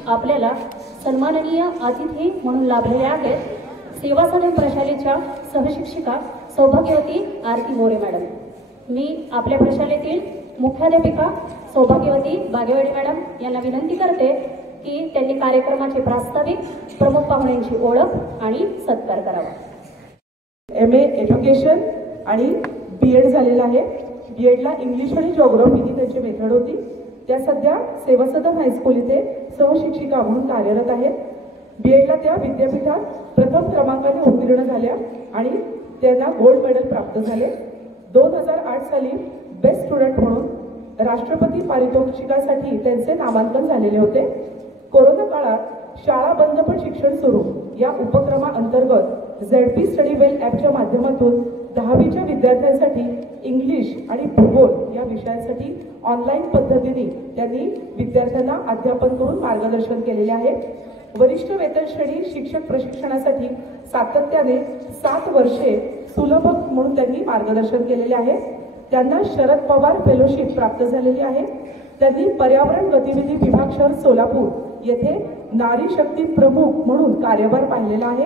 आपल्याला सन्माननीय अतिथी म्हणून लाभलेल्या आहेत सेवा सदन प्रशालेच्या सहशिक्षिका सौभाग्यवती आरती मोरे मॅडम। मी आपल्या प्रशालेतील मुख्याध्यापिका सौभाग्यवती बागेवाडी मॅडम यांना विनंती करते की त्यांनी कार्यक्रमाचे प्रास्ताविक, प्रमुख पाहुण्यांची ओळख आणि सत्कार करावा। MA एज्युकेशन आणि BEd झालेला आहे। BEdला इंग्लिश आणि जिओग्राफी ही त्यांची मेथड होती। त्या सध्या सेवा सदन हायस्कूल इथे सहशिक्षिका म्हणून कार्यरत आहेत। BEdला त्या विद्यापीठात प्रथम क्रमांकाने उत्तीर्ण झाल्या आणि त्यांना गोल्ड मेडल प्राप्त झाले। 2008 साली बेस्ट स्टुडंट म्हणून राष्ट्रपती पारितोषिकासाठी त्यांचे नामांकन झालेले होते। कोरोना काळात शाळा बंद पण शिक्षण सुरू या उपक्रमाअंतर्गत ZP स्टडी वेल ॲपच्या माध्यमातून 10वीच्या विद्यार्थ्यांसाठी इंग्लिश आणि भूगोल या विषयांसाठी ऑनलाईन पद्धतीने त्यांनी विद्यार्थ्यांना अध्यापन करून मार्गदर्शन केलेले आहे। वरिष्ठ वेतन श्रेणी शिक्षक प्रशिक्षणासाठी सातत्याने 7 वर्षे सुलभ म्हणून त्यांनी मार्गदर्शन केलेले आहे। त्यांना शरद पवार फेलोशिप प्राप्त झालेली आहे। त्यांनी पर्यावरण गतिविधी विभाग शहर सोलापूर येथे नारी शक्ती प्रमुख म्हणून कार्यभार पाहिलेला आहे।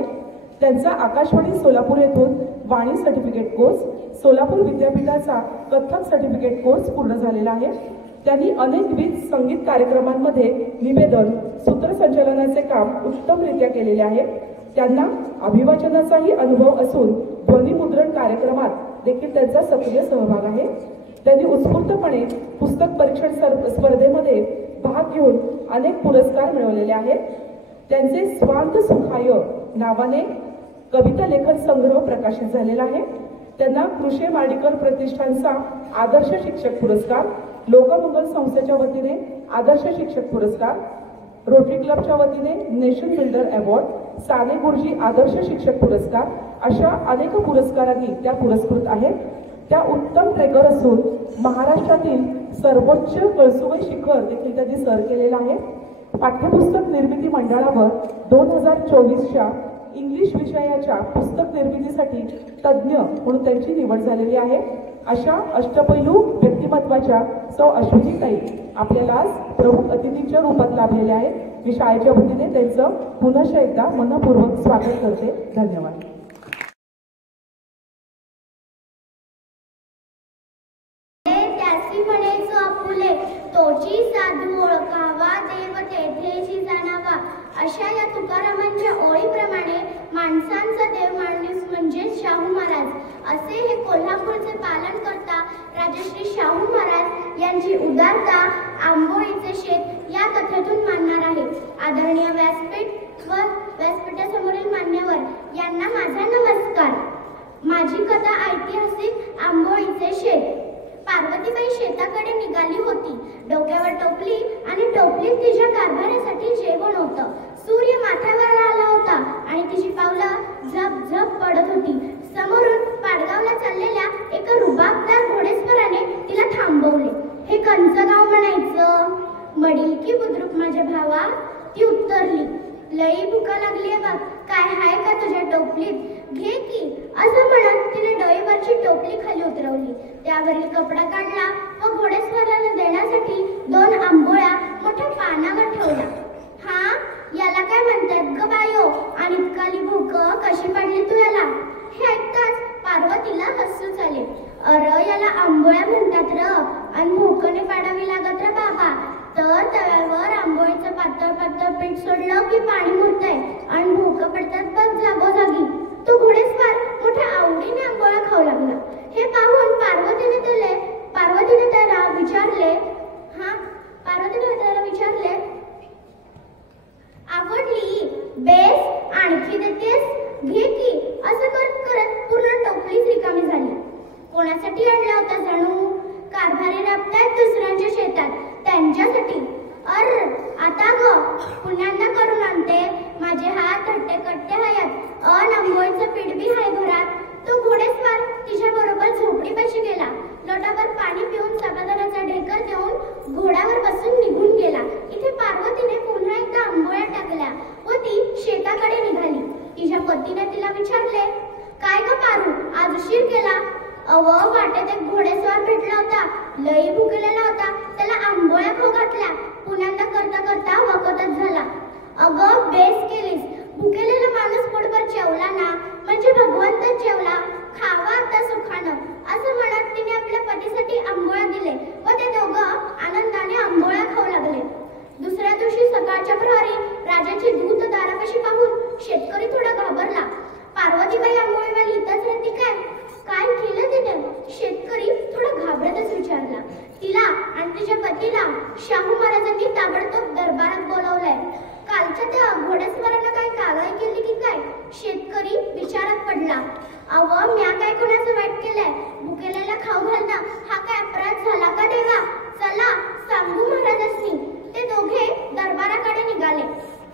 त्यांचा आकाशवाणी सोलापूर येथून वाणी सर्टिफिकेट कोर्स, सोलापूर विद्यापीठाचा कथ्थक सर्टिफिकेट कोर्स पूर्ण झालेला आहे। त्यांनी अनेकविध संगीत कार्यक्रमांमध्ये निवेदन, सूत्रसंचालनाचे काम उत्तमरित्या केलेले आहे। त्यांना अभिवाचनाचाही अनुभव असून ध्वनिमुद्रण कार्यक्रमात देखील त्यांचा सक्रिय सहभाग आहे। त्यांनी उत्स्फूर्तपणे पुस्तक परीक्षण स्पर्धेमध्ये भाग घेऊन अनेक पुरस्कार मिळवलेले आहेत। त्यांचे स्वांत सुखाय नावाने कविता लेखन संग्रह प्रकाशित झालेला आहे। त्यांना कृषी मार्डिकर प्रतिष्ठानचा आदर्श शिक्षक पुरस्कार, लोकमंगल संस्थेच्या वतीने आदर्श शिक्षक पुरस्कार, रोटरी क्लबच्या वतीने nation builder award, Sane Guruji आदर्श शिक्षक पुरस्कार अशा अनेक पुरस्कारांनी त्या पुरस्कृत आहेत। त्या उत्तम ट्रेकर असून महाराष्ट्रातील सर्वोच्च कळसुबाई शिखर देखील त्यांनी सर केलेला आहे। पाठ्यपुस्तक निर्मिती मंडळावर 2024च्या इंग्लिश विषयाच्या पुस्तक निर्मितीसाठी तज्ज्ञ म्हणून त्यांची निवड झालेली आहे। अशा अष्टपैलू व्यक्तिमत्वाच्या सौ अश्विनीताई आपल्याला आज प्रमुख अतिथीच्या रूपात लाभलेले आहेत। मी शाळेच्या वतीने त्यांचं पुनश्च एकदा मनपूर्वक स्वागत करते। धन्यवाद। तोची साधू ओळखावा देव तेथेची जाणावा अशा या तुकारामांच्या ओळीप्रमाणे माणसांचा देव माणूस म्हणजे शाहू महाराज असे हे कोल्हापूरचे पालन करता राजश्री शाहू महाराज यांची उदारता आंबोळीचे शेत या कथेतून मांडणार आहे। आदरणीय व्यासपीठ व व्यासपीठासमोरील मान्यवर यांना माझा नमस्कार। माझी कथा ऐतिहासिक आंबोळीचे शेत। पार्वतीबाई शेताकडे निघाली होती। डोक्यावर टोपली आणि टोपलीत तिच्या कारभारासाठी जेवण होतं। सूर्य माथ्यावर आला होता आणि तिची पावलं झप झप पडत होती। समोरून पाडगावला चाललेल्या एका रुबाबदार घोडेस्वाराने तिला थांबवले। हे कंचं गाव म्हणायचं? मडील की बुद्रुक माझ्या भावा? ती उत्तरली, लई भुका लागली आहे बाप, काय हाय का तुझ्या टोपलीत? घे की, असं म्हणत तिने डोईवरची टोपली खाली उतरवली। त्यावरील कपडा काढला व घोडेस्वाराला देण्यासाठी 2 आंबोळ्या मोठ्या पानावर ठेवल्या। हा, याला काय म्हणतात ग बायो? आणि इतकाली भूक कशी पडली तू याला? हे ऐकताच पार्वतीला हसूच आले। अरे याला आंबोळ्या म्हणतात र, आणि भूकने पाडावी लागत र बाबा। तर तव्यावर आंबोळीचं पातळ पातळ पीठ सोडलं की पाणी मुरतंय आणि भूक पडतात बघ जागोजागी। तो घोडेस्वार मोठ्या आवडीने आंबोळ्या खाऊ लागला। हे पाहून पार्वतीने त्याला विचारले, आवडली? बेस, आणखी देतेस? घे की, असं करत करत पूर्ण टोपलीच रिकामी झाली। कोणासाठी आणला होता जणू? कारभारी राबतायत दुसऱ्यांच्या शेतात, त्यांच्यासाठी। आता ग पुण्यांदा करून आणते, माझे हात हट्टे कट्टे लई भुकेलेला होता, त्याला आंबोळ्या खाऊ घातल्या. पुन्हा करता करता वकतच झाला. अगं बेस केलीस, भुकेलेला माणूस पोटभर जेवला ना म्हणजे भगवंतच जेवला. खावा आता सुखानं असं म्हणत तिने आपल्या पतीसाठी आंबोळ्या दिले व ते दोघं आनंदाने आंबोळ्या खाऊ लागले. दुसऱ्या दिवशी सकाळच्या प्रहरी राजाची दूत दारापाशी पाहून शेतकरी थोडा घाबरला. पार्वतीबाई आंबोळीवाली इथंच राहते काय केलं तिने? शेतकरी थोडा घाबरतच विचारला. तिला आणि तिच्या पतीला शाहू महाराजांनी ताबडतोब दरबारात बोलावलंय. कालच्या त्या घोडेस्वारानं काय कारवाई केली की काय? शेतकरी विचारात पडला. अव म्या काय कोणाचं वाईट केलंय? भुकेलेला खाऊ घालणं हा काय अपराध झाला का देवा? चला सांगू महाराजांनी. ते दोघे दरबाराकडे निघाले.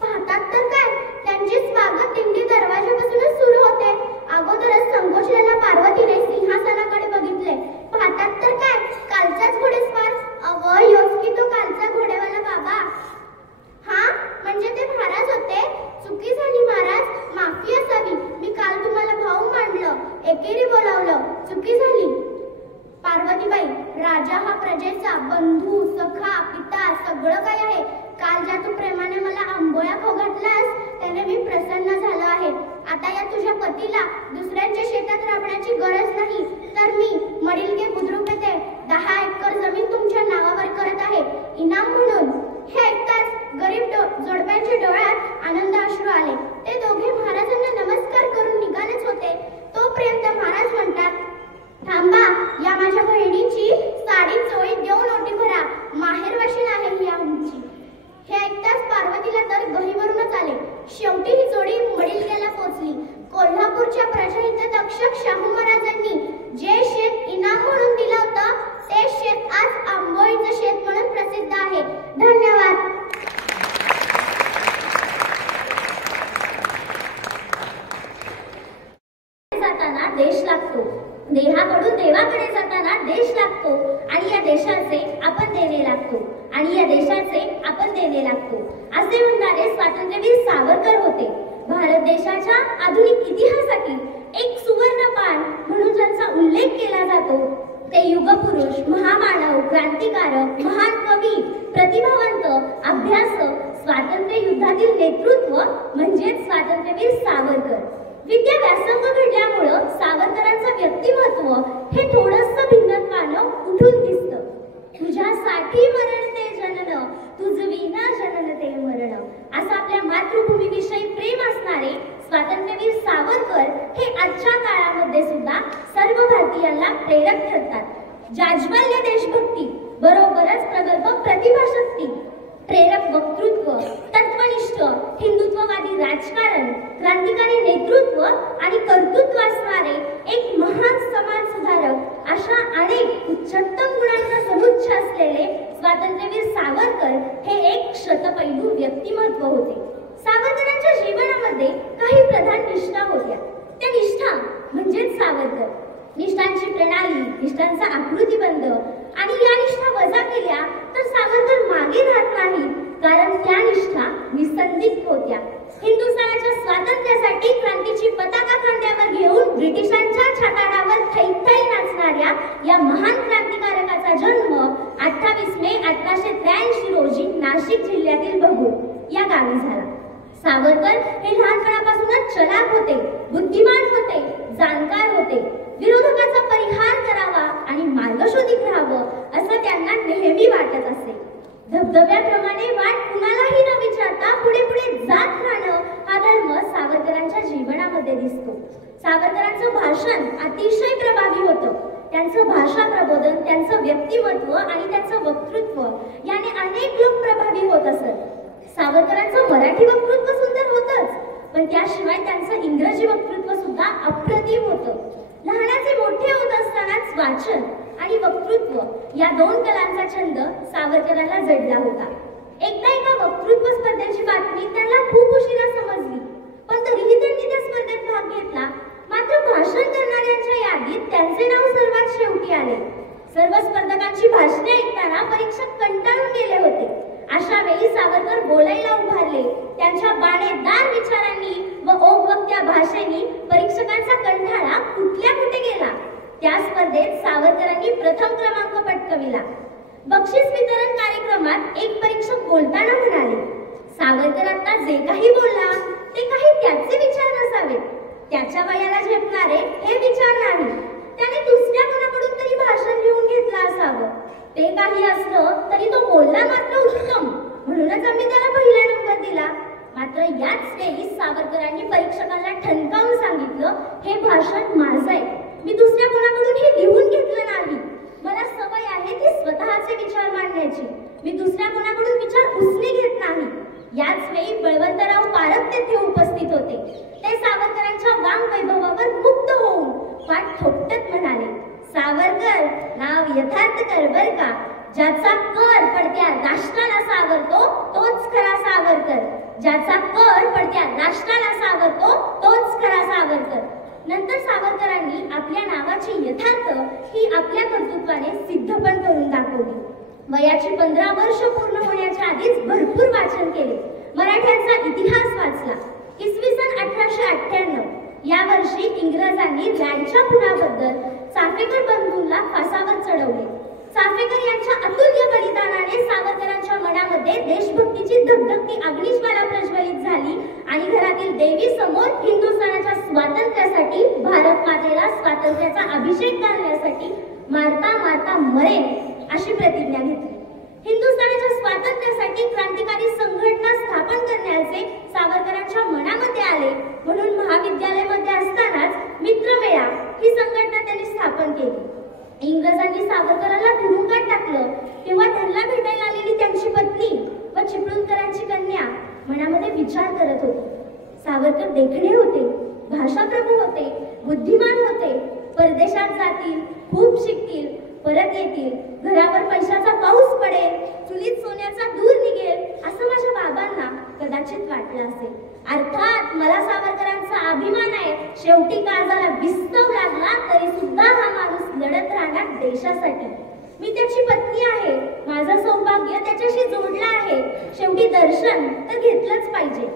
पाहतात तर काय, त्यांचे स्वागत दिंडी दरवाजापासूनच सुरू होते. अगोदरच संकोचलेल्या पार्वतीने सिंहासनाकडे बघितले. पाहतात तर काय, कालचाच घोडेस्वार. अव योच की तो कालचा घोडेवाला बाबा. हा म्हणजे ते महाराज होते. चुकी झाली महाराज, माफी असावी. मी काल तुम्हाला भाऊ मांडलं, एकेरी बोलावलं, चुकी झाली. पार्वतीबाई, राजा हा प्रजेचा बंधू, सखा, पिता सगळं काय आहे. काल ज्या तू प्रेमाने मला आंबोळ्या खाऊ घातलास त्याने मी प्रसन्न झालो आहे. आता या तुझ्या पतीला दुसऱ्यांच्या शेतात राबण्याची गरज नाही, तर मी मडिलके बुद्रुक येते 10 एकर जमीन तुमच्या नावावर करत आहे इनाम म्हणून. हे ऐकताच गरीब जोडप्यांच्या डोळ्यात आनंद अश्रू आले. ते दोघे महाराजांना नमस्कार करून निघालेच होते तोपर्यंत महाराज म्हणतात, थांबा, या माझ्या बहिणीची साडी चोळी देऊन ओटी भरा. माहेरवाशीण आहे ही आमची. हे ऐकताच पार्वतीला तर गहिवरूनच आले. शेवटी ही जोडी मडिलक्याला पोहोचली. कोल्हापूरच्या प्रजाहित रक्षक शाहू महाराजांनी जे शेत इनाम म्हणून दिलं होतं ते शेत आज आंबोळीचं शेत म्हणून प्रसिद्ध आहे. धन्यवाद. जाताना देश लागतो, देहाकडून देवाकडे जाताना देश लागतो आणि या देशाचे आपण देणे लागतो आणि या देशाचे आपण देणे लागतो असे म्हणणारे स्वातंत्र्यवीर सावरकर होते. भारत देशाच्या आधुनिक इतिहासातील एक सुवर्ण पान म्हणून ज्यांचा उल्लेख केला जातो ते युगपुरुष, महामानव, क्रांतिकारक, महान कवी, प्रतिभावंत, अभ्यासक, स्वातंत्र्य युद्धातील नेतृत्व म्हणजेच स्वातंत्र्यवीर सावरकर. विद्या व्यासंग घडल्यामुळं सावरकरांचं व्यक्तिमत्व हे थोडंसं भिन्नत्वानं उठून दिसतं. तुझ्यासाठी मरणते जनन, तुझ विना जनन ते मरण असं आपल्या मातृभूमीविषयी प्रेम असणारे स्वातंत्र्यवीर सावरकर हे आजच्या काळामध्ये सुद्धा सर्व भारतीयांना प्रेरक ठरतात. जाज्वल्य देशभक्ती बरोबरच प्रगल्भ प्रतिभाशक्ती, प्रेरक वक्तृत्व, तत्वनिष्ठ हिंदुत्ववादी राजकारण, क्रांतिकारी नेतृत्व आणि कर्तृत्व असणारे एक महान समाज सुधारक अशा अनेक उच्चतम गुणांचा समुच्च असलेले स्वातंत्र्यवीर सावरकर हे एक शतपैलू व्यक्तिमत्व होते. सावरकरांच्या जीवनामध्ये काही प्रधान निष्ठा होत्या. त्या निष्ठा म्हणजेच सावरकर. निष्ठांची प्रणाली, निष्ठांचा आकृतीबंध आणि या निष्ठा वजा केल्या तर सावरकर मागे राहत नाही, कारण त्या निष्ठा निसंदिग्ध होत्या. हिंदुस्थानाच्या स्वातंत्र्यासाठी क्रांतीची पताका खांद्यावर घेऊन ब्रिटिशांच्या छाताडावर थैथै नाचणाऱ्या या महान क्रांतिकारकाचा जन्म 28 मे 1883 रोजी नाशिक जिल्ह्यातील भगूर या गावी झाला. सावरकर हे लहानपणापासूनच चलाक होते, बुद्धिमान होते, जाणकार होते. विरोधकाचा परिहार करावा आणि मार्गशोधित राहावं असं त्यांना नेहमी वाटत असे. धबधब्याप्रमाणे वाट कुणालाही न विचारता पुढे पुढे जात राहणं हा धर्म सावरकरांच्या जीवनामध्ये दिसतो. सावरकरांचं भाषण अतिशय प्रभावी होतं. त्यांचं भाषा प्रबोधन, त्यांचं व्यक्तिमत्व आणि त्यांचं वक्तृत्व याने अनेक लोक प्रभावी होत असत. सावरकरांचं मराठी वक्तृत्व सुंदर होतच, पण त्याशिवाय त्यांचं इंग्रजी वक्तृत्व सुद्धा अप्रतिम होतं. लहानाचे मोठे होत असतानाच वाचन आणि वक्तृत्व या दोन कलांचा छंद सावरकरांना जडला होता. एकदा एका वक्तृत्व स्पर्धेची बातमी त्यांना खूप उशिरा समजली, पण तरीही त्यांनी त्या स्पर्धेत भाग घेतला. मात्र भाषण करणाऱ्यांच्या यादीत त्यांचे नाव सर्वात शेवटी आले. सर्व स्पर्धकांची भाषणे ऐकताना परीक्षक कंटाळून गेले होते. अशा वेळी सावरकर बोलायला उभारले. त्यांच्या बाणेदार विचारांनी व ओघवत्या भाषेनी परीक्षकांचा कंठाळा कुठल्या कुठे गेला. त्या स्पर्धेत सावरकरांनी प्रथम क्रमांक पटकावला. चविला. बक्षीस वितरण कार्यक्रमात एक परीक्षक बोलताना म्हणाले, सावरकर आता जे काही बोलला ते काही त्याचे विचार नसावेत, त्याच्या वयाला झेपणारे हे विचार नाही. त्याने दुसऱ्या कोणाकडून तरी भाषण लिहून घेतलं असावं. ते काही असलं तरी तो बोलला मात्र उत्तम, म्हणूनच आम्ही त्याला पहिला नंबर दिला. मात्र याच वेळी सावरकरांनी परीक्षकांना ठणकावून सांगितलं, हे भाषण माझं आहे, मी दुसऱ्या कोणाकडून हे लिहून घेतलं नाही. मला सवय आहे की स्वतःचे विचार मांडण्याची, मी दुसऱ्या कोणाकडून विचार उसने घेत नाही. याच वेळी बळवंतराव पारख तेथे उपस्थित होते. ते सावरकरांच्या वांग वैभवावर मुग्ध होऊन पाठ थोपटत म्हणाले, सावरकर नाव यथार्थ कर बर का, ज्याचा कर पडत्या राष्ट्राला सावरतो तोच खरा सावरकर, ज्याचा कर पडत्या राष्ट्राला सावरतो तोच खरा सावरकर. नंतर सावरकरांनी आपल्या नावाची यथार्थ ही आपल्या कर्तृत्वाने सिद्ध पण करून दाखवली. वयाची 15 वर्ष पूर्ण होण्याच्या आधीच भरपूर वाचन केले. मराठ्यांचा इतिहास वाचला. इसवी सन 1898 या वर्षी इंग्रजांनी रॅडच्या खुनाबद्दल चाफेकर बंधूंना फासावर चढवले. चाफेकर यांच्या अतुल्य बलिदानाने सावरकरांच्या मनामध्ये देशभक्तीची धगधगती अग्निज्वाला प्रज्वलित झाली आणि घरातील देवी समोर हिंदुस्थानाच्या स्वातंत्र्यासाठी, भारत मातेला स्वातंत्र्याचा अभिषेक घालण्यासाठी मारता मारता मरेन अशी प्रतिज्ञा घेतली. हिंदुस्थानाच्या स्वातंत्र्यासाठी क्रांतिकारी संघटना स्थापन करण्याचे सावरकरांच्या मनामध्ये आले, म्हणून महाविद्यालयामध्ये असतानाच मित्रमेळा ही संघटना त्यांनी स्थापन केली. इंग्रजांनी सावरकरांना तुरुंगात टाकलं तेव्हा त्यांना भेटायला आलेली त्यांची पत्नी व चिपळूणकरांची कन्या मनामध्ये विचार करत होती. सावरकर देखणे होते, भाषाप्रभू होते, बुद्धिमान होते, परदेशात जातील, खूप शिकतील, परत येतील, घरावर पैशाचा पाऊस पडेल, चुलीत सोन्याचा दूर निघेल असं माझ्या बाबांना कदाचित वाटलं असेल. अर्थात मला सावरकरांचा अभिमान आहे. शेवटी काळजाला विस्तव लागला तरी सुद्धा हा माणूस लढत राहणार देशासाठी. मी त्याची पत्नी आहे, माझं सौभाग्य त्याच्याशी जोडलं आहे. शेवटी दर्शन तर घेतलंच पाहिजे.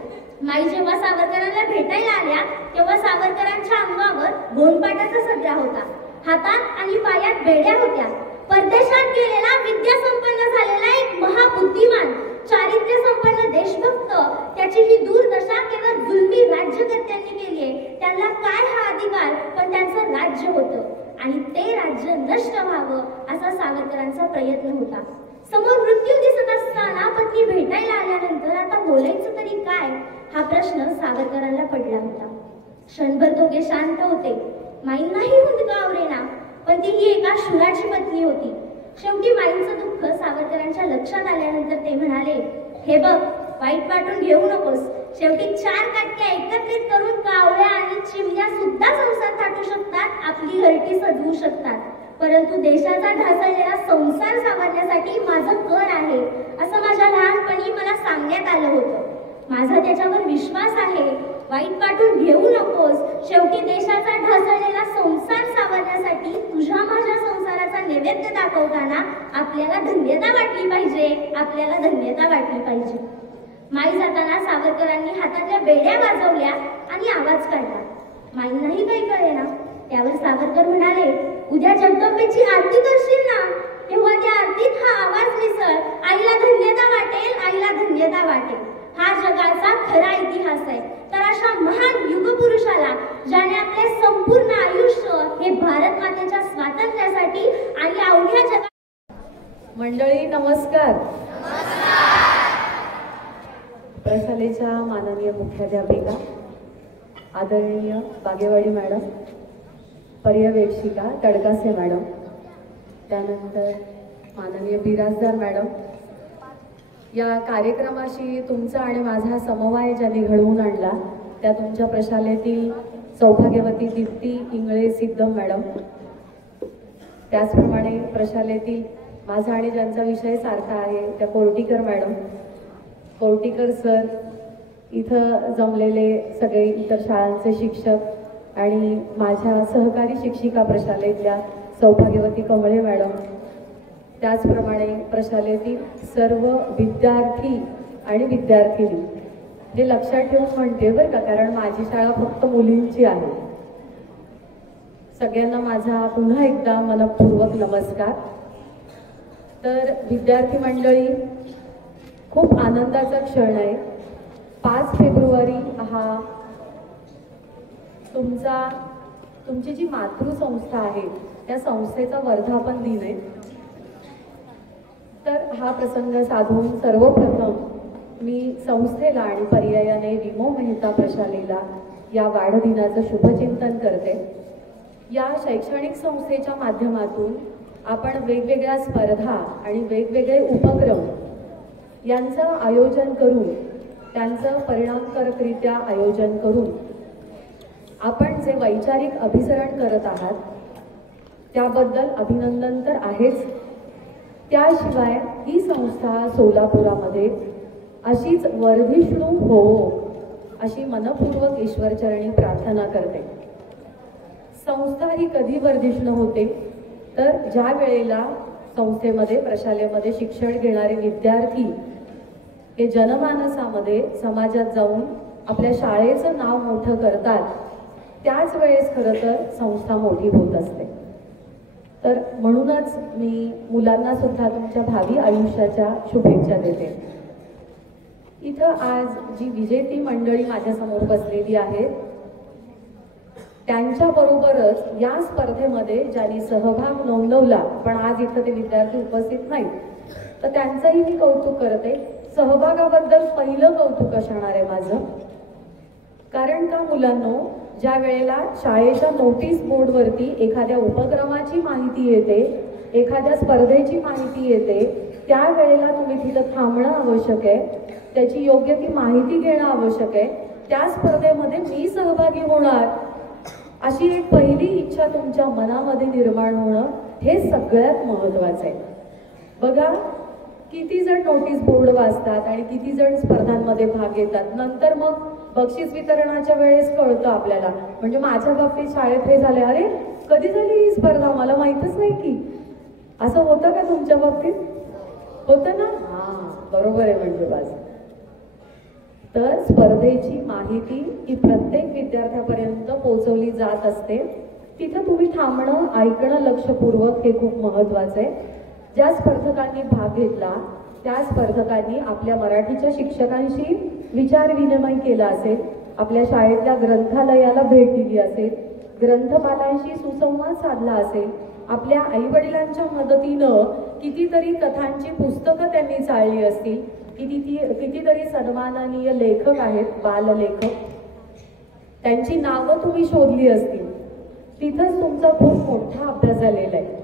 माई जेव्हा सावरकरांना भेटायला आल्या तेव्हा सावरकरांच्या अंगावर गोंडपाटाचा सदरा होता, हातात आणि पायात बेड्या होत्या. परदेशात गेलेला, विद्यासंपन्न झालेला एक महाबुद्धिमान, चारित्र्य संपन्न देशभक्त, त्याची ही दुर्दशा केवळ जुलमी राज्यकर्त्यांनी केली आहे. त्यांना काय हा अधिकार, पण त्यांचं राज्य होतं आणि ते राज्य नष्ट व्हावं असा सावरकरांचा प्रयत्न होता. समोर मृत्यू दिसत असताना पत्नी भेटायला आल्यानंतर आता बोलायचं तरी काय हा प्रश्न सावरकरांना पडला होता. क्षणभर दोघे शांत होते. माईंनाही हुंदका आवरेना, पण ती ही एका शूराची पत्नी होती. शेवटी माईंचं दुःख सावरकरांच्या लक्षात आल्यानंतर ते म्हणाले, हे बघ, वाईट वाटून घेऊ नकोस. शेवटी 4 काटक्या एकत्रित करून कावळ्या आणि चिमण्या सुद्धा संसार थाटू शकतात, आपली घरटी सजवू शकतात, परंतु देशाचा ढासळलेला संसार सावरण्यासाठी माझं कर आहे असं माझ्या लहानपणी मला सांगण्यात आलं होतं. माझा त्याच्यावर विश्वास आहे. वाईट वाटून घेऊ नकोस. शेवटी देशाचा ढासळलेला संसार सावरण्यासाठी तुझ्या माझ्या संसाराचा नैवेद्य दाखवताना आपल्याला धन्यता वाटली पाहिजे, आपल्याला धन्यता वाटली पाहिजे. माई जाताना सावरकरांनी हातातल्या बेड्या वाजवल्या आणि आवाज काढला. माईंनाही काही कळेना. त्यावर सावरकर म्हणाले, उद्या जगदंबेची आरती करशील ना, तेव्हा त्या आरतीत हा आवाज मिसळ. आईला धन्यता वाटेल, आईला धन्यता वाटेल. हा जगाचा खरा इतिहास आहे. तर अशा महान युगपुरुषाला, ज्याने आपले संपूर्ण आयुष्य हे भारत मातेच्या स्वातंत्र्यासाठी आणि अवघ्या जगा. मंडळी नमस्कार. प्रशालेच्या माननीय मुख्याध्यापिका आदरणीय बागेवाडी मॅडम, पर्यवेक्षिका तडकासे मॅडम, त्यानंतर माननीय बिराजदार मॅडम, या कार्यक्रमाशी तुमचा आणि माझा समवाय ज्यांनी घडवून आणला त्या तुमच्या प्रशालेतील सौभाग्यवती दीप्ती इंगळे सिद्धम मॅडम, त्याचप्रमाणे प्रशालेतील माझा आणि ज्यांचा विषय सारखा आहे त्या कोर्टीकर मॅडम, कोर्टीकर सर, इथं जमलेले सगळे इतर शाळांचे शिक्षक आणि माझ्या सहकारी शिक्षिका प्रशालेतल्या सौभाग्यवती कमळे मॅडम, त्याचप्रमाणे प्रशालेतील सर्व विद्यार्थी आणि विद्यार्थिनी. हे लक्षात ठेवून म्हणते बरं का, कारण माझी शाळा फक्त मुलींची आहे. सगळ्यांना माझा पुन्हा एकदा मनपूर्वक नमस्कार. तर विद्यार्थी मंडळी, खूप आनंदाचा क्षण आहे. 5 फेब्रुवारी हा तुमची जी मातृसंस्था आहे त्या संस्थेचा वर्धापन दिन आहे. तर हा प्रसंग साधून सर्वप्रथम मी संस्थेला आणि पर्यायाने विमो मेहता प्रशालेला या वाढदिनाचं शुभचिंतन करते. या शैक्षणिक संस्थेच्या माध्यमातून आपण वेगवेगळ्या स्पर्धा आणि वेगवेगळे उपक्रम यांचं आयोजन करून, त्यांचं परिणामकारकरित्या आयोजन करून आपण जे वैचारिक अभिसरण करत आहात त्याबद्दल अभिनंदन तर आहेच. त्याशिवाय ही संस्था सोलापुरामध्ये अशीच वर्धिष्णू हो अशी मनपूर्वक ईश्वरचरणी प्रार्थना करते. संस्था ही कधी वर्धिष्णू होते तर ज्या वेळेला संस्थेमध्ये प्रशालेमध्ये शिक्षण घेणारे विद्यार्थी हे जनमानसामध्ये समाजात जाऊन आपल्या शाळेचं नाव मोठं करतात, त्याच वेळेस खरं तर संस्था मोठी होत असते. तर म्हणूनच मी मुलांना सुद्धा तुमच्या भावी आयुष्याच्या शुभेच्छा देते. इथं आज जी विजेती मंडळी माझ्यासमोर बसलेली आहेत त्यांच्याबरोबरच या स्पर्धेमध्ये ज्यांनी सहभाग नोंदवला, पण आज इथं ते विद्यार्थी उपस्थित नाहीत, तर त्यांचंही मी कौतुक करते. सहभागाबद्दल पहिलं कौतुक असणार आहे माझं. कारण का मुलांनो, ज्या वेळेला शाळेच्या नोटीस बोर्डवरती एखाद्या उपक्रमाची माहिती येते, एखाद्या स्पर्धेची माहिती येते, त्यावेळेला तुम्ही तिथं थांबणं आवश्यक आहे, त्याची योग्य ती माहिती घेणं आवश्यक आहे. त्या स्पर्धेमध्ये मी सहभागी होणार अशी एक पहिली इच्छा तुमच्या मनामध्ये निर्माण होणं हे सगळ्यात महत्त्वाचं आहे. बघा, किती जण नोटीस बोर्ड वाचतात आणि किती जण स्पर्धांमध्ये भाग घेतात, नंतर मग बक्षीस वितरणाच्या वेळेस कळतं आपल्याला. म्हणजे माझ्या बाबतीत शाळेत हे झाले, अरे कधी झाली ही स्पर्धा, मला माहीतच नाही की. असं होतं का तुमच्या बाबतीत? होतं ना? हां, बरोबर आहे. म्हणजे बस. तर स्पर्धेची माहिती ही प्रत्येक विद्यार्थ्यापर्यंत पोहोचवली जात असते. तिथं तुम्ही थांबणं, ऐकणं लक्षपूर्वक हे खूप महत्त्वाचं आहे. ज्या स्पर्धकांनी भाग घेतला त्या स्पर्धकांनी आपल्या मराठीच्या शिक्षकांशी विचार विनिमय केला असेल, आपल्या शाळेतल्या ग्रंथालयाला भेट दिली असेल, ग्रंथपालांशी सुसंवाद साधला असेल, आपल्या आईवडिलांच्या मदतीनं कितीतरी कथांची पुस्तकं त्यांनी चालली असतील, कितीतरी सन्माननीय लेखक आहेत, बाललेखक, त्यांची नावं तुम्ही शोधली असतील. तिथंच तुमचा खूप मोठा अभ्यास झालेला आहे.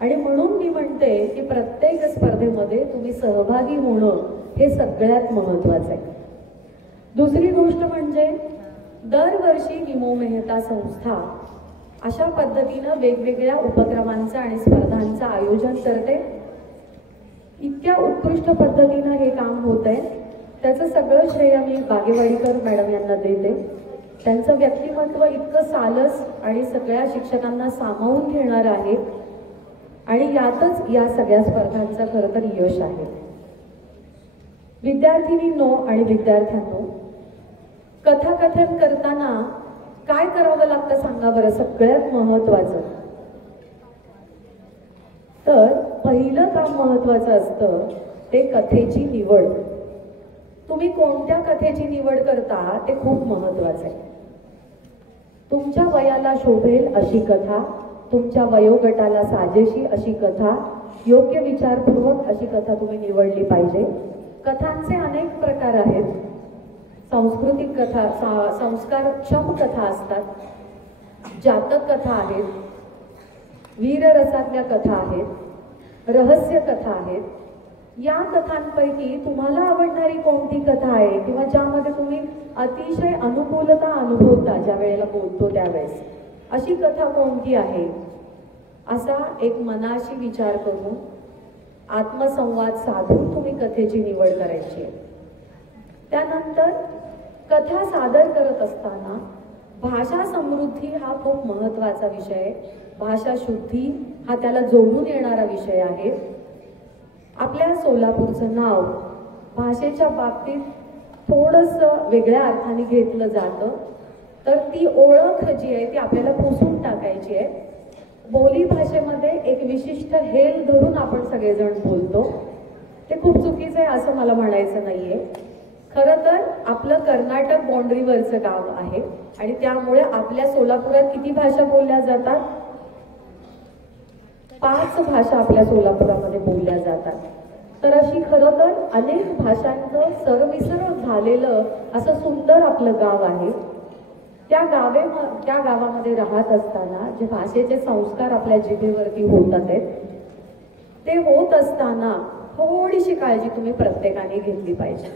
आणि म्हणून मी म्हणते की प्रत्येक स्पर्धेमध्ये तुम्ही सहभागी होणं हे सगळ्यात महत्त्वाचं आहे. दुसरी गोष्ट म्हणजे दरवर्षी विमो मेहता संस्था अशा पद्धतीनं वेगवेगळ्या उपक्रमांचं आणि स्पर्धांचं आयोजन करते. इतक्या उत्कृष्ट पद्धतीनं हे काम होत आहे, त्याचं सगळं श्रेय मी बागेवाडीकर मॅडम यांना देते. त्यांचं व्यक्तिमत्व इतकं सालस आणि सगळ्या शिक्षकांना सामावून घेणार आहे आणि यातच या सगळ्या स्पर्धांचं खरं तर यश आहे. विद्यार्थिनींनो आणि विद्यार्थ्यांनो, कथाकथन करताना काय करावं लागतं सांगा बरं, सगळ्यात महत्वाचं. तर पहिलं काम महत्वाचं असतं ते कथेची निवड. तुम्ही कोणत्या कथेची निवड करता ते खूप महत्वाचं आहे. तुमच्या वयाला शोभेल अशी कथा, तुमच्या वयोगटाला साजेशी अशी कथा, योग्य विचारपूर्वक अशी कथा तुम्ही निवडली पाहिजे. कथांचे अनेक प्रकार आहेत. सांस्कृतिक कथा, संस्कारक्षम कथा असतात, जातक कथा आहेत, वीररसातल्या कथा आहेत, रहस्य कथा आहेत. या कथांपैकी तुम्हाला आवडणारी कोणती कथा आहे किंवा ज्यामध्ये तुम्ही अतिशय अनुकूलता अनुभवता ज्या वेळेला बोलतो त्यावेळेस, अशी कथा कोणती आहे? असा एक मनाशी विचार करून आत्मसंवाद साधून तुम्ही कथेची निवड करायची आहे. त्यानंतर कथा सादर करत असताना भाषा समृद्धी हा खूप महत्त्वाचा विषय आहे. भाषा शुद्धी हा त्याला जोडून येणारा विषय आहे. आपल्या सोलापूरचं नाव भाषेच्या बाबतीत थोडंसं वेगळ्या अर्थाने घेतलं जातं, तर ती ओळख जी आहे ती आपल्याला पुसून टाकायची आहे. बोली भाषेमध्ये एक विशिष्ट हेल धरून आपण सगळेजण बोलतो, ते खूप चुकीचं आहे असं मला म्हणायचं नाहीये. खरं तर आपलं कर्नाटक बाउंड्रीवरचं गाव आहे आणि त्यामुळे आपल्या सोलापुरात किती भाषा बोलल्या जातात? 5 भाषा आपल्या सोलापुरामध्ये बोलल्या जातात. तर अशी खरं तर अनेक भाषांचं सरमिसळ झालेलं असं सुंदर आपलं गाव आहे. त्या गावामध्ये राहत असताना जे भाषेचे संस्कार आपल्या जिभेवरती होतात ते होत असताना थोडीशी काळजी तुम्ही प्रत्येकाने घेतली पाहिजे.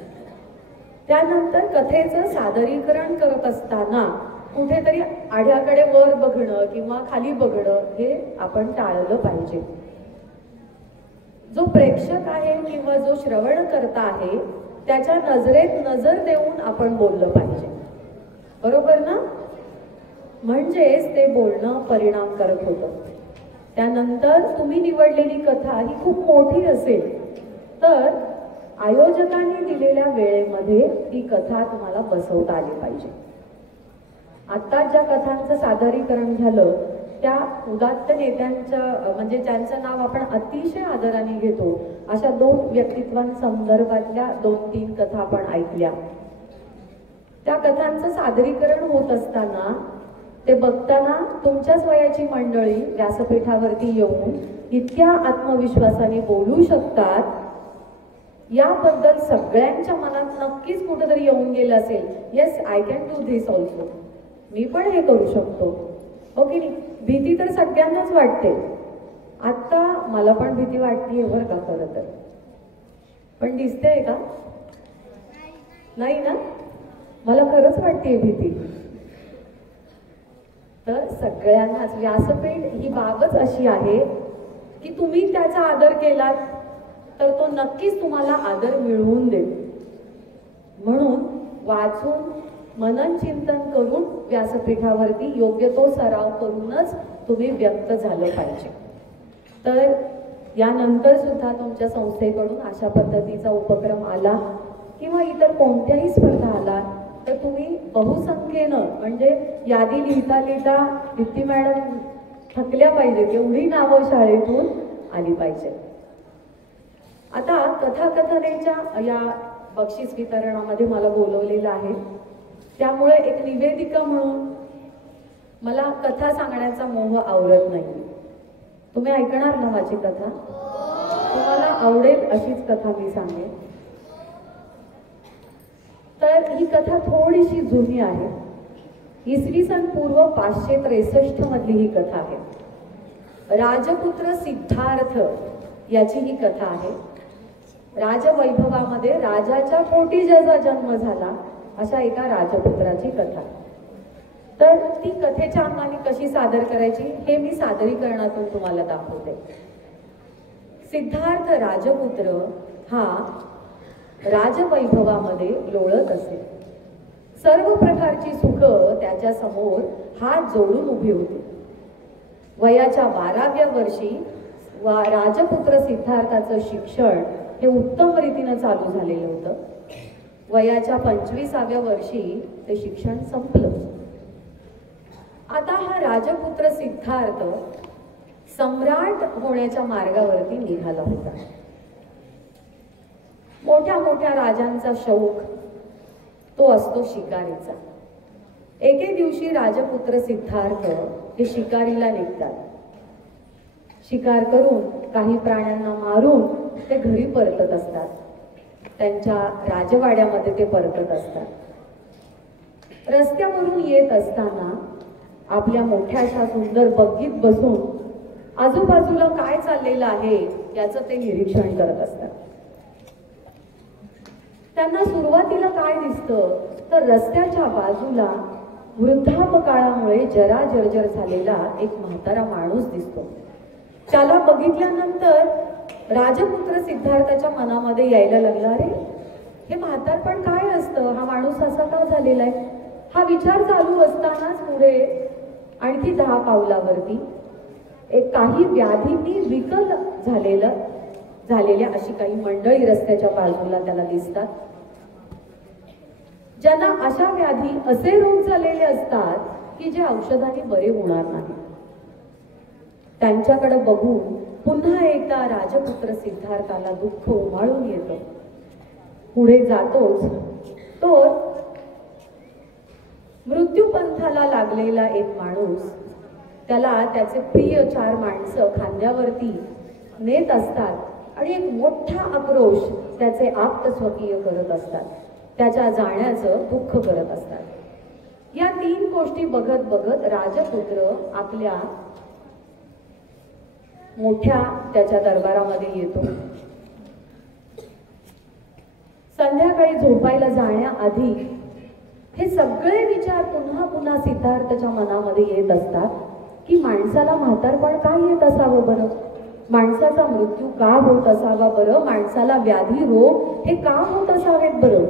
त्यानंतर कथेचं सादरीकरण करत असताना कुठेतरी आढ्याकडे वर बघणं किंवा खाली बघणं हे आपण टाळलं पाहिजे. जो प्रेक्षक आहे किंवा जो श्रवणकर्ता आहे त्याच्या नजरेत नजर देऊन आपण बोललं पाहिजे, बरोबर ना? म्हणजेच ते बोलणं परिणामकारक होतं. त्यानंतर तुम्ही निवडलेली कथा ही खूप मोठी असेल तर आयोजकांनी दिलेल्या वेळेमध्ये ती कथा तुम्हाला बसवता आली पाहिजे. आता ज्या कथांचं सादरीकरण झालं त्या उदात्त नेत्यांच्या म्हणजे ज्यांचं नाव आपण अतिशय आदराने घेतो अशा 2 व्यक्तित्वांसंदर्भातल्या 2-3 कथा आपण ऐकल्या. त्या कथांचं सादरीकरण होत असताना ते बघताना तुमच्याच वयाची मंडळी व्यासपीठावरती येऊन इतक्या आत्मविश्वासाने बोलू शकतात याबद्दल सगळ्यांच्या मनात नक्कीच कुठेतरी येऊन गेलं असेल, yes I can do this also, मी पण हे करू शकतो. ओके नाही? भीती तर सगळ्यांनाच वाटते. आता मला पण भीती वाटते बरं का खरं तर, पण दिसते का? नाही ना? मला खरंच वाटते भीती. तर सगळ्यांनाच व्यासपीठ ही बाबच अशी आहे की तुम्ही त्याचा आदर केलात तर तो नक्कीच तुम्हाला आदर मिळवून देईल. म्हणून वाचून मनन चिंतन करून व्यासपीठावरती योग्य तो सराव करूनच तुम्ही व्यक्त झालं पाहिजे. तर यानंतर सुद्धा तुमच्या संस्थेकडून अशा पद्धतीचा उपक्रम आला किंवा इतर कोणत्याही स्पर्धा आला तर तुम्ही बहुसंख्येनं म्हणजे यादी लिहिता लिहिता दीप्ती मॅडम थकल्या पाहिजेत, एवढी नावं शाळेतून आली पाहिजे. आता कथाकथनेच्या या बक्षीस वितरणामध्ये मला बोलवलेलं आहे, त्यामुळे एक निवेदिका म्हणून मला कथा सांगण्याचा मोह आवरत नाही. तुम्ही ऐकणार ना माझी कथा? तुम्हाला आवडेल अशीच कथा मी सांगेन. तर ही कथा थोडीशी जुनी आहे. इसवी सन पूर्व 563 मधली ही कथा आहे. राजपुत्र सिद्धार्थ याची ही कथा आहे. राजवैभवामध्ये राजाच्या पोटी ज्याचा जन्म झाला अशा एका राजपुत्राची कथा. तर ती कथेच्या अंगाने कशी सादर करायची हे मी सादरीकरणातून तुम्हाला दाखवते. सिद्धार्थ राजपुत्र हा राजवैभवामध्ये लोळत असे. सर्व प्रकारची सुख त्याच्या समोर हात जोडून उभी होती. वयाच्या 12व्या वर्षी राजपुत्र सिद्धार्थाचं शिक्षण हे उत्तम रीतीनं चालू झालेलं होतं. वयाच्या 25व्या वर्षी ते शिक्षण संपलं. आता हा राजपुत्र सिद्धार्थ सम्राट होण्याच्या मार्गावरती निघाला होता. मोठ्या मोठ्या राजांचा शौक तो असतो शिकारीचा. एके दिवशी राजपुत्र सिद्धार्थ हे शिकारीला निघतात. शिकार करून काही प्राण्यांना मारून ते घरी परतत असतात. त्यांच्या राजवाड्यामध्ये ते परतत असतात. रस्त्यावरून येत असताना आपल्या मोठ्याशा सुंदर बग्गीत बसून आजूबाजूला काय चाललेलं आहे याचं ते निरीक्षण करत असतात. त्यांना सुरुवातीला काय दिसतं तर रस्त्याच्या बाजूला वृद्धापकाळामुळे जरा जर्जर झालेला एक म्हातारा माणूस दिसतो. त्याला बघितल्यानंतर राजपुत्र सिद्धार्थाच्या मनामध्ये यायला लागला, अरे हे म्हातारपण काय असतं, हा माणूस असा का झालेला आहे. हा विचार चालू असतानाच पुढे आणखी 10 पावलावरती एक काही व्याधींनी विकल झालेल्या अशी काही मंडळी रस्त्याच्या बाजूला त्याला दिसतात. ज्यांना अशा व्याधी असे रोग झालेले असतात की जे औषधाने बरे होणार नाही. त्यांच्याकडे बघून पुन्हा एकदा राजपुत्र सिद्धार्थाला दुःख उमाळून येतं. पुढे जातोच तो मृत्यूपंथाला लागलेला एक माणूस, त्याला त्याचे प्रिय 4 माणसं खांद्यावरती नेत असतात आणि एक मोठा आक्रोश त्याचे आप्त स्वकीय करत असतात, त्याच्या जाण्याचं दुःख करत असतात. या 3 गोष्टी बघत बघत राजपुत्र आपल्या मोठ्या त्याच्या दरबारामध्ये येतो. संध्याकाळी झोपायला जाण्याआधी हे सगळे विचार पुन्हा पुन्हा सिद्धार्थच्या मनामध्ये येत असतात की माणसाला म्हातारपण का येत असावं बरं, माणसाचा मृत्यू का होत असावा बरं, माणसाला व्याधी रोग हे का होत असावेत बरं.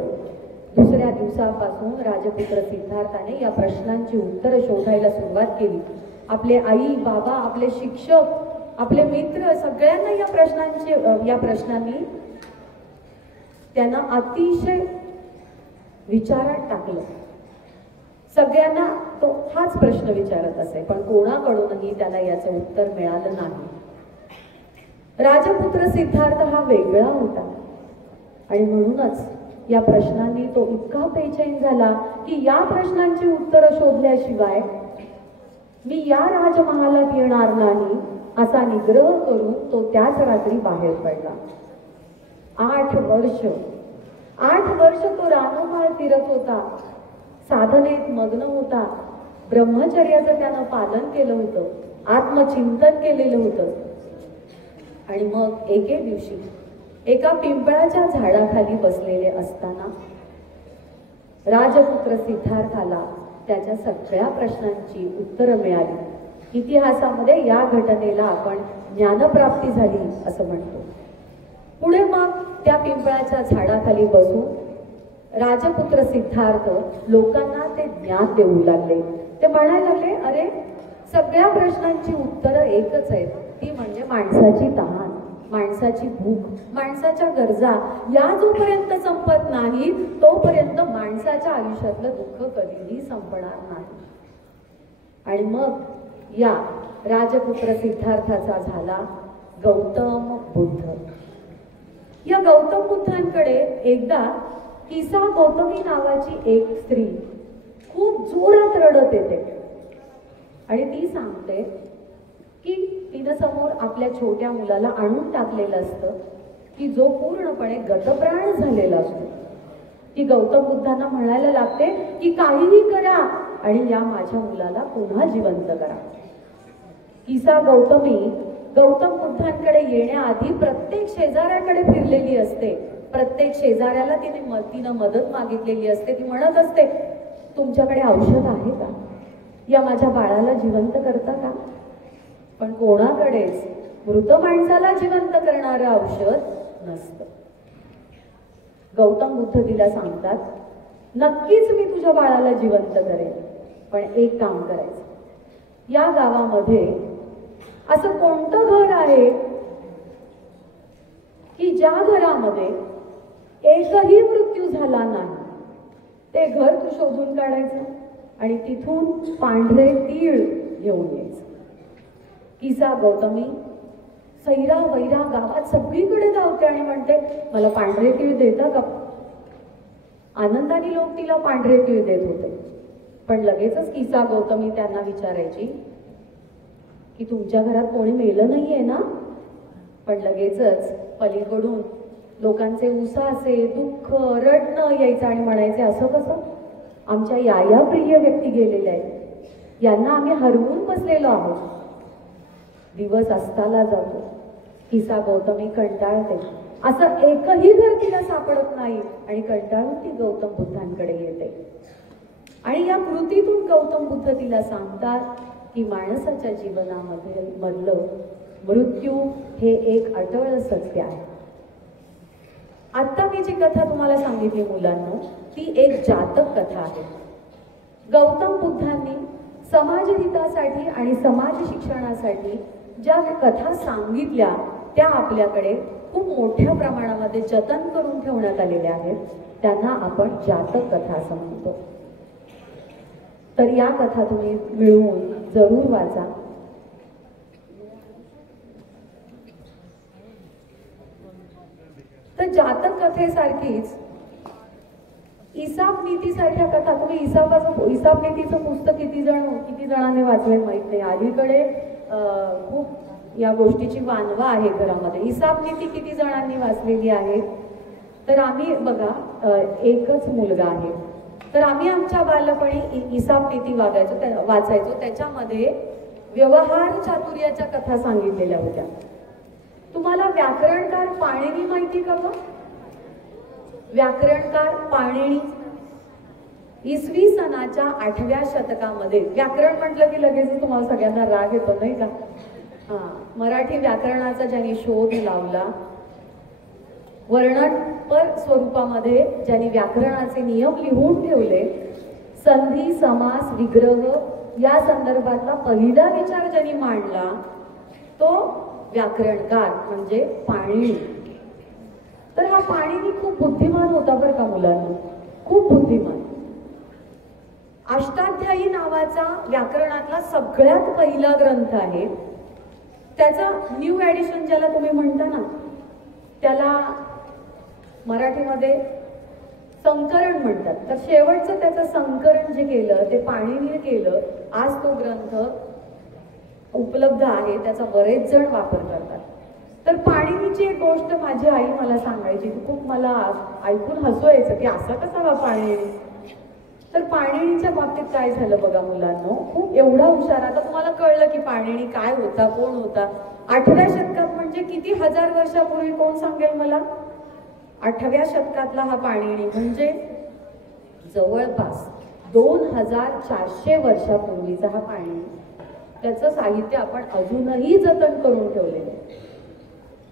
दुसऱ्या दिवसापासून राजपुत्र सिद्धार्थाने या प्रश्नांची उत्तरं शोधायला सुरुवात केली. आपले आई बाबा, आपले शिक्षक, आपले मित्र सगळ्यांना या प्रश्नांनी त्यांना अतिशय विचारात टाकलं. सगळ्यांना तो हाच प्रश्न विचारत असे, पण कोणाकडूनही त्याला याचं उत्तर मिळालं नाही. राजपुत्र सिद्धार्थ हा वेगळा होता आणि म्हणूनच या प्रश्नांनी तो इतका बेचैन झाला की या प्रश्नांची उत्तरं शोधल्याशिवाय मी या राजमहालात येणार नाही असा निग्रह करून तो त्याच रात्री बाहेर पडला. 8 वर्ष तो रानोमाळ फिरत होता, साधनेत मग्न होता, ब्रह्मचर्याचं त्यानं पालन केलं होतं, आत्मचिंतन केलेलं होतं. आणि मग एके दिवशी एका पिंपळाच्या झाडाखाली बसलेले असताना राजपुत्र सिद्धार्थाला त्याच्या सगळ्या प्रश्नांची उत्तरं मिळाली. इतिहासामध्ये या घटनेला आपण ज्ञानप्राप्ती झाली असं म्हणतो. पुढे मग त्या पिंपळाच्या झाडाखाली बसून राजपुत्र सिद्धार्थ लोकांना ते ज्ञान देऊ लागले. ते म्हणायला लागले, अरे सगळ्या प्रश्नांची उत्तरं एकच आहेत, ती म्हणजे माणसाची तहान, माणसाची भूक, माणसाच्या गरजा या जोपर्यंत संपत नाही तोपर्यंत माणसाच्या आयुष्यातलं दुःख कधीही संपणार नाही. आणि मग या राजपुत्र सिद्धार्थाचा झाला गौतम बुद्ध. या गौतम बुद्धांकडे एकदा किसा गौतमी नावाची एक स्त्री खूप जोरात रडत येते आणि ती सांगते की तिनं समोर आपल्या छोट्या मुलाला आणून टाकलेलं असतं की जो पूर्णपणे गतप्राण झालेला असतो. ती गौतम बुद्धांना म्हणायला लागते की काहीही करा आणि या माझ्या मुलाला पुन्हा जिवंत करा. किसा गौतमी गौतम बुद्धांकडे येण्याआधी प्रत्येक शेजाऱ्याकडे फिरलेली असते. प्रत्येक शेजाऱ्याला तिनं मदत मागितलेली असते. ती म्हणत असते, तुमच्याकडे औषध आहे का, या माझ्या बाळाला जिवंत करता का. पण कोणाकडेच मृत माणसाला जिवंत करणारं औषध नसतं. गौतम बुद्ध तिला सांगतात, नक्कीच मी तुझ्या बाळाला जिवंत करेन, पण एक काम करायचं, या गावामध्ये असं कोणतं घर आहे की ज्या घरामध्ये एकही मृत्यू झाला नाही, ते घर तू शोधून काढायचं आणि तिथून पांढरे तीळ घेऊन यायचं. किसा गौतमी सैरा वैरा गावात सगळीकडे धावते आणि म्हणते, मला पांढरे तीळ देता का. आनंदाने लोक तिला पांढरे तीळ देत होते. पण लगेचच किसा गौतमी त्यांना विचारायची की तुमच्या घरात कोणी मेलं नाहीये ना. पण लगेचच पलीकडून लोकांचे उसासे, दुःख, रडणं यायचं आणि म्हणायचे, असं कसं, आमच्या या प्रिय व्यक्ती गेलेल्या आहेत, यांना आम्ही हरवून बसलेलो आहोत. दिवस असताना जातो. किसा गौतमी कंटाळते. असं एकही घर तिला सापडत नाही आणि कंटाळून ती गौतम बुद्धांकडे येते. आणि या कृतीतून गौतम बुद्ध तिला सांगतात की माणसाच्या जीवनामध्ये मधलं मृत्यू हे एक अटळ सत्य आहे. आता मी जी कथा तुम्हाला सांगितली मुलांना, ती एक जातक कथा आहे. गौतम बुद्धांनी समाजहितासाठी आणि समाज शिक्षणासाठी ज्या कथा सांगितल्या त्या आपल्याकडे खूप मोठ्या प्रमाणामध्ये जतन करून ठेवण्यात आलेल्या आहेत. त्यांना आपण जातक कथा असं म्हणतो. तर या कथा तुम्ही मिळवून जरूर वाचा. जातक कथेसारखीच इसाप नीतीसारख्या कथा, तुम्ही इसाप नीतीचं पुस्तक किती जणांनी वाचले माहित नाही. अलीकडे खूप या गोष्टीची वानवा आहे घरामध्ये. इसाप नीती किती जणांनी वाचलेली आहे? तर आम्ही बघा, एकच मुलगा आहे, तर आम्ही आमच्या बालपणी इसाप नीती वाचायचो. त्याच्यामध्ये व्यवहार चातुर्याच्या कथा सांगितलेल्या होत्या. तुम्हाला व्याकरणकार पाणिनी माहिती का? व्याकरणकार पाणिनी इसवी सनाच्या 8व्या शतकामध्ये, व्याकरण म्हटलं की लगेच तुम्हाला सगळ्यांना राग येतो नाही का? मराठी व्याकरणाचा ज्यांनी शोध लावला, वर्णनपर स्वरूपामध्ये ज्यांनी व्याकरणाचे नियम लिहून ठेवले, संधी समास विग्रह या संदर्भातला पहिला विचार ज्यांनी मांडला तो व्याकरणकार म्हणजे पाणिनी. तर हा पाणिनी खूप बुद्धिमान होता बरं का मुलांना, खूप बुद्धिमान. अष्टाध्यायी नावाचा व्याकरणातला सगळ्यात पहिला ग्रंथ आहे. त्याचा न्यू एडिशन ज्याला तुम्ही म्हणता ना, त्याला मराठीमध्ये संकरण म्हणतात. तर शेवटचं त्याचं संकरण जे केलं ते पाणिनीने केलं. आज तो ग्रंथ उपलब्ध आहे, त्याचा बरेच जण वापर करतात. तर पाणिनीची एक गोष्ट माझी आई मला सांगायची, खूप मला ऐकून हसू यायचं की असा कसा हा पाणिनी. तर पाणिनीच्या बाबतीत काय झालं बघा मुलांनो, खूप एवढा हुशार. आता तुम्हाला कळलं की पाणिनी काय होता, कोण होता. 8व्या शतकात म्हणजे किती हजार वर्षापूर्वी, कोण सांगेल मला? 8व्या शतकातला हा पाणिनी म्हणजे जवळपास 2400 वर्षापूर्वीचा हा पाणिनी. त्याचं साहित्य आपण अजूनही जतन करून ठेवलेलं.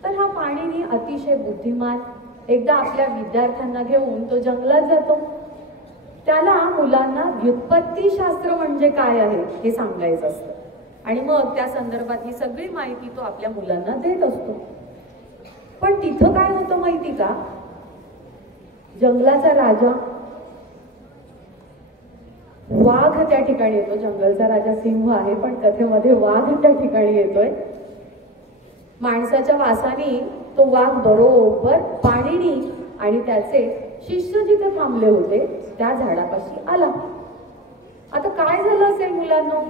तर हा पाणिनी अतिशय बुद्धिमान. एकदा आपल्या विद्यार्थ्यांना घेऊन तो जंगलात जातो. त्याला मुलांना व्युत्पत्तीशास्त्र म्हणजे काय आहे हे सांगायचं असतं आणि मग त्या संदर्भात ही सगळी माहिती तो आपल्या मुलांना देत असतो. पण तिथं काय होतं माहिती का? जंगलाचा राजा वाघ त्या ठिकाणी येतो. जंगलचा राजा सिंह आहे, पण कथेमध्ये वाघ त्या ठिकाणी येतोय. माणसाच्या वासाने तो वाघ बरोबर पाणिनी आणि त्याचे शिष्य जिथे थांबले होते त्या झाडापाशी आला. आता काय झालं असेल मुलांनो?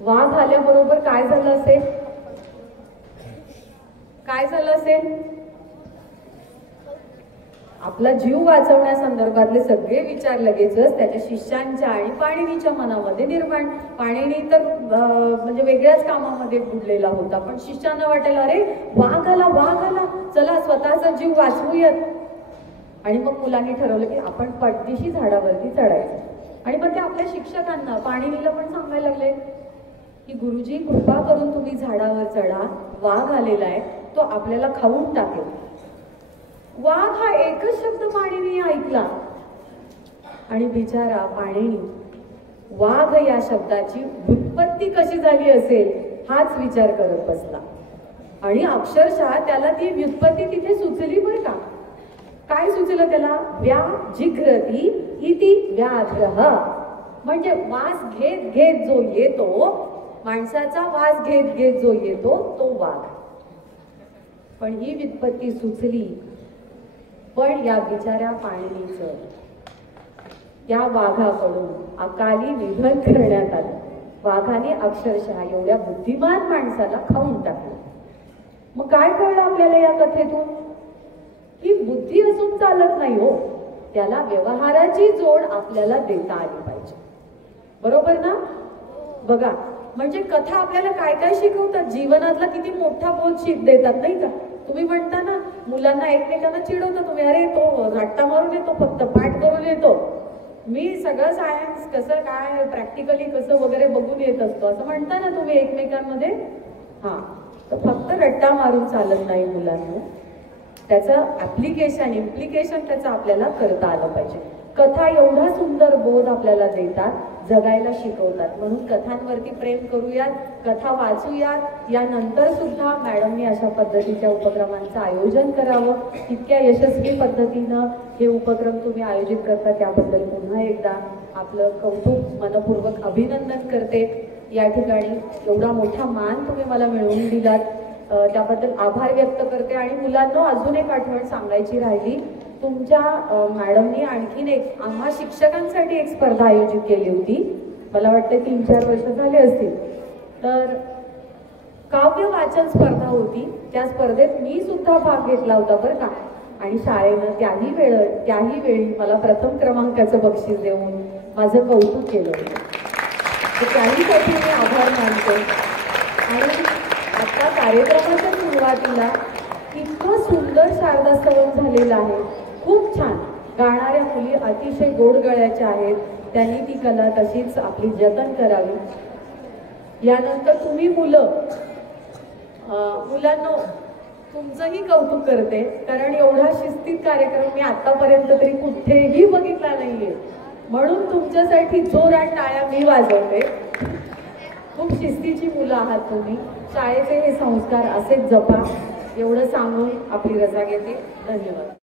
वाघ आल्याबरोबर काय झालं असेल? काय झालं असेल? आपला जीव वाचवण्यासंदर्भातले सगळे विचार लगेचच त्याच्या शिष्यांच्या आणि पाणिनीच्या मनामध्ये निर्माण. पाणिनी तर म्हणजे वेगळ्याच कामामध्ये बुडलेला होता, पण शिष्यांना वाटायला अरे वाघ आला, चला स्वतःचा जीव वाचवूयात. आणि मग मुलांनी ठरवलं की आपण पटदिशी झाडावरती चढायचं. आणि मग ते आपल्या शिक्षकांना पाणिनीला पण सांगायला लागले की गुरुजी कृपा करून तुम्ही झाडावर चढा, वाघ आलेला आहे, तो आपल्याला खाऊन टाकेल. वाघ हा एकच शब्द पाणिनी ऐकला आणि बिचारा पाणिनी वाघ या शब्दाची व्युत्पत्ती कशी झाली असेल हाच विचार करत बसला. आणि अक्षरशः त्याला ती व्युत्पत्ती तिथे सुचली बरं का. काय सुचलं त्याला? व्याजिघ्रती इति व्याघ्रः, म्हणजे वास घेत घेत जो येतो, माणसाचा वास घेत घेत जो येतो तो वाघ. पण ही व्युत्पत्ती सुचली, पण या बिचाऱ्या पाणिनीचं त्या वाघाकडून अकाली निधन करण्यात आलं. वाघाने अक्षरशः एवढ्या बुद्धिमान माणसाला खाऊन टाकलं. मग काय कळलं आपल्याला या कथेतून? की बुद्धी असून चालत नाही हो, त्याला व्यवहाराची जोड आपल्याला देता आली पाहिजे. बरोबर ना? बघा, म्हणजे कथा आपल्याला काय काय शिकवतात, जीवनातला किती मोठा बोध देतात नाही का? तुम्ही म्हणता ना मुलांना एकमेकांना चिडवता तुम्ही, अरे तो रट्टा मारून येतो, फक्त पाठ करून येतो, मी सगळं सायन्स कसं काय प्रॅक्टिकली कसं वगैरे बघून येत असतो असं म्हणता ना तुम्ही एकमेकांमध्ये. तर फक्त रट्टा मारून चालत नाही मुलांना, त्याचं ऍप्लिकेशन इम्प्लिकेशन त्याचं आपल्याला करता आलं पाहिजे. कथा एवढा सुंदर बोध आपल्याला देतात, जगायला शिकवतात. म्हणून कथांवरती प्रेम करूयात, कथा वाचूयात. यानंतर सुद्धा मॅडमनी अशा पद्धतीच्या उपक्रमांचं आयोजन करावं. इतक्या यशस्वी पद्धतीनं हे उपक्रम तुम्ही आयोजित करता त्याबद्दल पुन्हा एकदा आपलं कौतुक मनपूर्वक अभिनंदन करते. या ठिकाणी एवढा मोठा मान तुम्ही मला मिळवून दिलात त्याबद्दल आभार व्यक्त करते. आणि मुलांना अजून एक आठवण सांगायची राहिली, तुमच्या मॅडमनी आणखीन एक आम्हा शिक्षकांसाठी एक स्पर्धा आयोजित केली होती, मला वाटतं 3-4 वर्ष झाले असतील. तर काव्य वाचन स्पर्धा होती. त्या स्पर्धेत मी सुद्धा भाग घेतला होता बरं का. आणि शाळेनं त्याही वेळी मला प्रथम क्रमांकाचं बक्षीस देऊन माझं कौतुक केलं होतं. त्याहीसाठी मी आभार मानते. आणि आता कार्यक्रमाच्या सुरुवातीला इतकं सुंदर शारदा स्तवन झालेलं आहे, खूप छान. गाणाऱ्या मुली अतिशय गोड गळ्याच्या आहेत, त्यांनी ती कला तशीच आपली जतन करावी. यानंतर तुम्ही मुलांना तुमचंही कौतुक करते, कारण एवढा शिस्तीत कार्यक्रम मी आतापर्यंत तरी कुठेही बघितला नाहीये, म्हणून तुमच्यासाठी जोरात टाळ्या मी वाजवते. खूप शिस्तीची मुलं आहात तुम्ही. शाळेचे हे संस्कार असेच जपा, एवढं सांगून आपली रजा घेते. धन्यवाद.